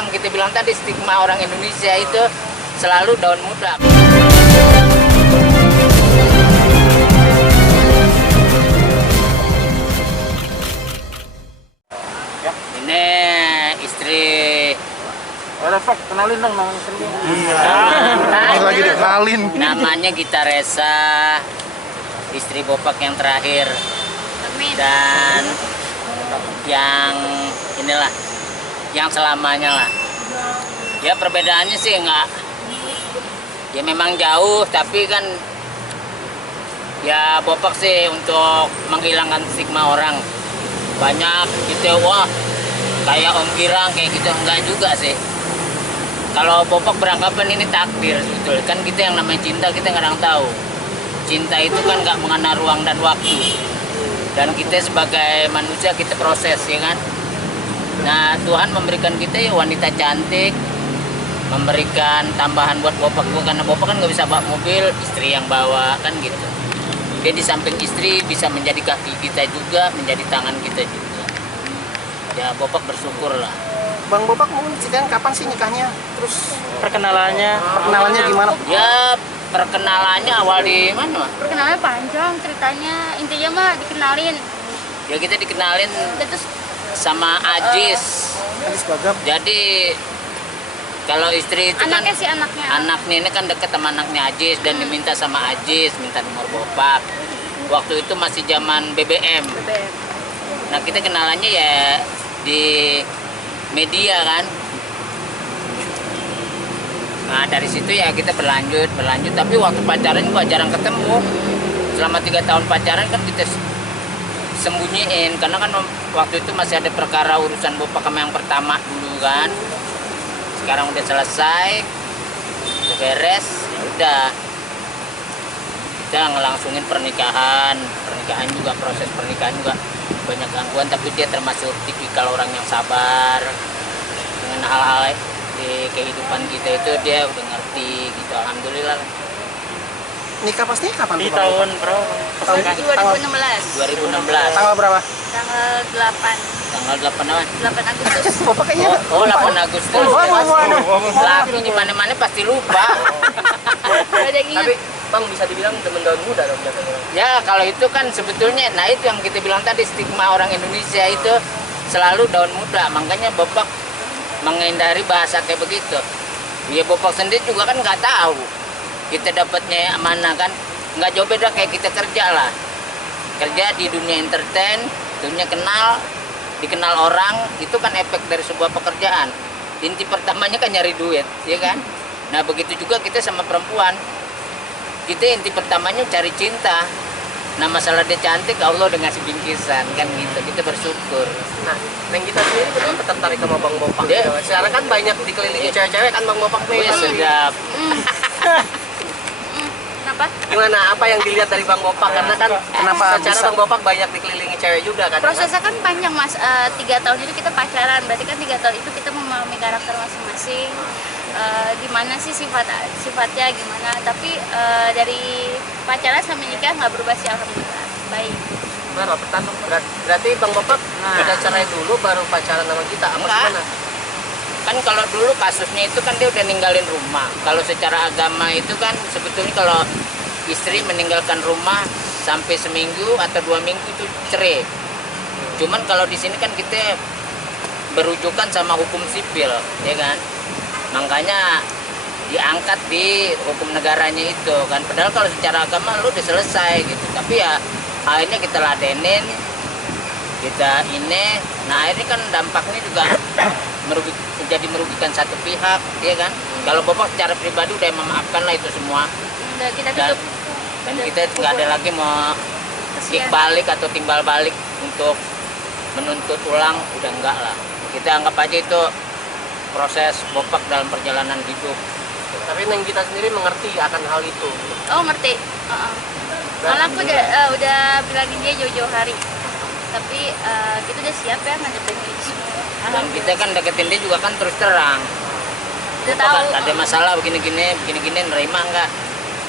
yang kita bilang tadi, stigma orang Indonesia itu selalu daun muda. Ya. Ini istri. Refek, kenalin dong nama istrinya. Iya. Lagi dikenalin. Namanya Gita Resa, istri Bopak yang terakhir. Amin. Dan yang inilah, yang selamanya lah. Ya perbedaannya sih enggak, ya memang jauh, tapi kan ya Bopak sih untuk menghilangkan stigma orang. Banyak gitu, wah kayak Om Girang kayak gitu, enggak juga sih. Kalau Bopak beranggapan ini takdir sebetulnya, kan kita yang namanya cinta kita kadang tahu. Cinta itu kan nggak mengenal ruang dan waktu. Dan kita sebagai manusia kita proses, ya kan. Nah Tuhan memberikan kita ya wanita cantik, memberikan tambahan buat Bopak, karena Bopak kan nggak bisa bawa mobil, istri yang bawa kan gitu. Dia di samping istri bisa menjadi kaki kita juga, menjadi tangan kita juga. Ya Bopak bersyukur lah. Bang Bopak mungkin ceritain kapan sih nikahnya? Terus Perkenalannya gimana? Ya perkenalannya awal di mana? Perkenalannya panjang ceritanya, intinya mah dikenalin. Ya kita dikenalin Dan terus sama Ajis. Habis bagap. Jadi kalau istri itu anaknya kan sih anaknya. anaknya ini kan deket sama anaknya Ajis dan diminta sama Ajis, minta nomor Bopak. Waktu itu masih zaman BBM. BBM. Nah kita kenalannya ya di media kan. Nah dari situ ya kita berlanjut, tapi waktu pacaran juga jarang ketemu. Selama 3 tahun pacaran kan kita sembunyiin, karena kan waktu itu masih ada perkara urusan Bopak sama yang pertama dulu kan. Sekarang udah selesai, udah beres, ya udah kita ngelangsungin pernikahan juga, proses pernikahan juga banyak gangguan, tapi dia termasuk tipikal orang yang sabar dengan hal-hal di kehidupan kita itu. Dia udah ngerti gitu, alhamdulillah. Nikah pastinya kapan di tuh, Bang? tahun berapa? Tanggal 2016. tanggal berapa? Tanggal 8. Tanggal 8 apa? 8 Agustus. Bopak kayaknya Oh 8 Agustus. Laki di mana-mana pasti lupa. Ada yang ingat. Tapi Bang bisa dibilang temen daun muda dong jatuhnya. Ya kalau itu kan sebetulnya, nah itu yang kita bilang tadi, stigma orang Indonesia itu selalu daun muda. Makanya Bopak menghindari bahasa kayak begitu. Ya Bopak sendiri juga kan nggak tahu kita dapatnya mana kan, nggak jauh beda kayak kita kerja lah. Kerja di dunia entertain, dunia dikenal orang, itu kan efek dari sebuah pekerjaan. Inti pertamanya kan nyari duit, ya kan. Nah begitu juga kita sama perempuan, kita inti pertamanya cari cinta. Nah masalah dia cantik, Allah udah ngasih bingkisan kan gitu, kita bersyukur. Nah, Neng kita sendiri kenapa tertarik sama Bang Bopak? Dia- Sekarang kan banyak dikelilingi cewek-cewek kan Bang Bopak nih. Ya sedap. Kenapa? Gimana? Apa yang dilihat dari Bang Bopak? Karena kan Kenapa secara bisa? Bang Bopak banyak dikelilingi cewek juga kan? Prosesnya kan panjang mas, 3 tahun itu kita pacaran, berarti kan 3 tahun itu kita memahami karakter masing-masing. Di mana sih sifatnya gimana, tapi dari pacaran sampai nikah nggak berubah sih, alhamdulillah baik. Berarti Bang Bopak udah cerai dulu baru pacaran sama kita? Apa Enggak. gimana? Kan kalau dulu kasusnya itu kan dia udah ninggalin rumah. Kalau secara agama itu kan sebetulnya kalau istri meninggalkan rumah sampai seminggu atau 2 minggu itu cerai. Cuman kalau di sini kan kita berujukan sama hukum sipil, ya kan. Makanya diangkat di hukum negaranya itu kan. Padahal kalau secara agama lu udah selesai gitu. Tapi ya akhirnya kita ladenin, kita ini. Nah akhirnya kan dampaknya juga merugikan satu pihak, ya kan. Kalau Bopak secara pribadi udah memaafkan lah itu semua, Udah kita dan, tutup. dan kita nggak ada lagi mau Kesian. balik atau timbal balik untuk menuntut ulang, udah enggak lah. Kita anggap aja itu proses Bopak dalam perjalanan hidup. Tapi Neng kita sendiri mengerti akan hal itu. Oh ngerti. Malah aku udah bilangin dia jauh-jauh hari. Tapi kita udah siap ya ngadepin itu semua. Dan kita kan deketin dia juga kan terus terang. Udah Bopak tahu. ada masalah begini-gini, nerima nggak?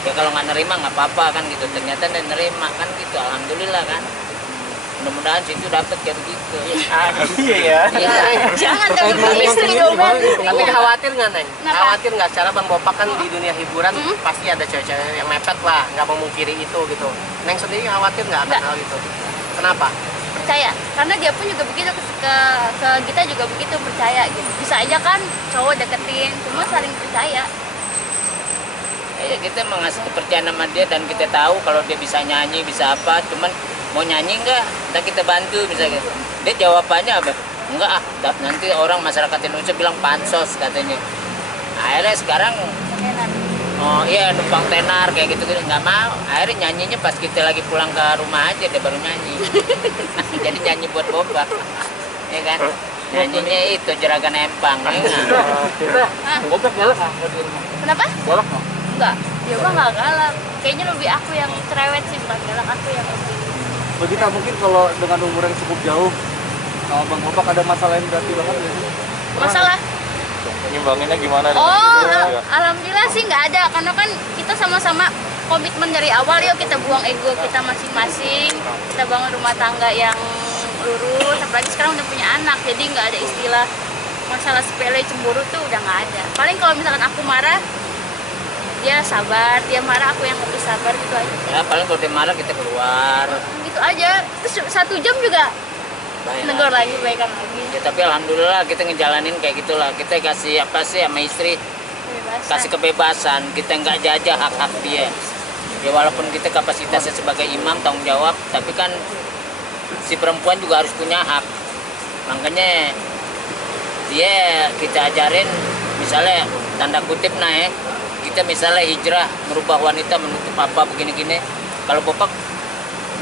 Ya kalau nggak nerima nggak apa-apa kan gitu. Ternyata dia nerima kan gitu, alhamdulillah kan. mudah-mudahan situ dapat kayak begitu. Iya ya. Iya. Jangan tapi punya istri dong kan. Tapi khawatir nggak Neng? Kenapa? Khawatir nggak? Secara Bang Bopak kan di dunia hiburan pasti ada cewek-cewek yang mepet lah, nggak memungkiri itu gitu. Neng sendiri khawatir nggak akan Nggak. hal itu? Kenapa? Percaya, karena dia pun juga begitu ke kita juga begitu, percaya gitu. Bisa aja kan cowok deketin, cuma saling percaya. Ya, kita mengasih kepercayaan sama dia dan kita tahu kalau dia bisa nyanyi, bisa apa, cuman mau nyanyi enggak, dan kita bantu misalnya. Dia jawabannya apa? Enggak ah, nanti orang masyarakat Indonesia bilang pansos katanya. Akhirnya sekarang Enak. oh iya numpang tenar kayak gitu nggak mau. Akhirnya nyanyinya pas kita lagi pulang ke rumah aja dia baru nyanyi. Jadi nyanyi buat Bopak, ya kan? Nyanyinya itu Jeragan Empang. Ya kan? Kita Bopak galak nggak di rumah? Kenapa? Galak nggak? Enggak, dia mah nggak galak. Kayaknya lebih aku yang cerewet sih, bukan galak, aku yang lebih. Begita mungkin kalau dengan umur yang cukup jauh, sama Bang Bopak ada masalah yang berarti banget nggak sih? Masalah? Nyimbanginnya gimana? Oh, alhamdulillah sih nggak ada, karena kan kita sama-sama komitmen dari awal, yuk kita buang ego kita masing-masing, kita bangun rumah tangga yang lurus, apalagi sekarang udah punya anak, jadi nggak ada istilah masalah sepele cemburu tuh udah nggak ada. Paling kalau misalkan aku marah, dia sabar, dia marah aku yang lebih sabar gitu aja. Ya paling kalau dia marah kita keluar. Gitu aja, terus 1 jam juga Baik. negor lagi, baikan lagi. Ya, tapi alhamdulillah kita ngejalanin kayak gitulah. Kita kasih apa sih sama istri, Kebebasan. kasih kebebasan. Kita nggak jajah hak-hak dia. Ya walaupun kita kapasitasnya sebagai imam tanggung jawab, tapi kan si perempuan juga harus punya hak. Makanya dia kita ajarin, misalnya tanda kutip kita misalnya hijrah merubah wanita menutup apa begini-gini. Kalau Bopak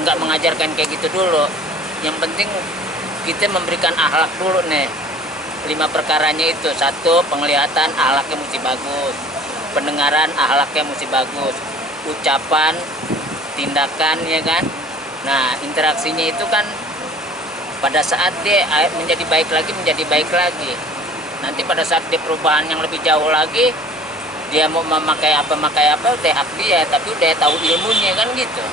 nggak mengajarkan kayak gitu dulu. Yang penting kita memberikan akhlak dulu nih. 5 perkaranya itu. 1, penglihatan akhlaknya mesti bagus. Pendengaran akhlaknya mesti bagus. Ucapan, tindakan ya kan. Nah, interaksinya itu kan pada saat dia menjadi baik lagi. Nanti pada saat dia perubahan yang lebih jauh lagi, dia mau memakai apa udah hak dia, tapi udah tahu ilmunya kan gitu.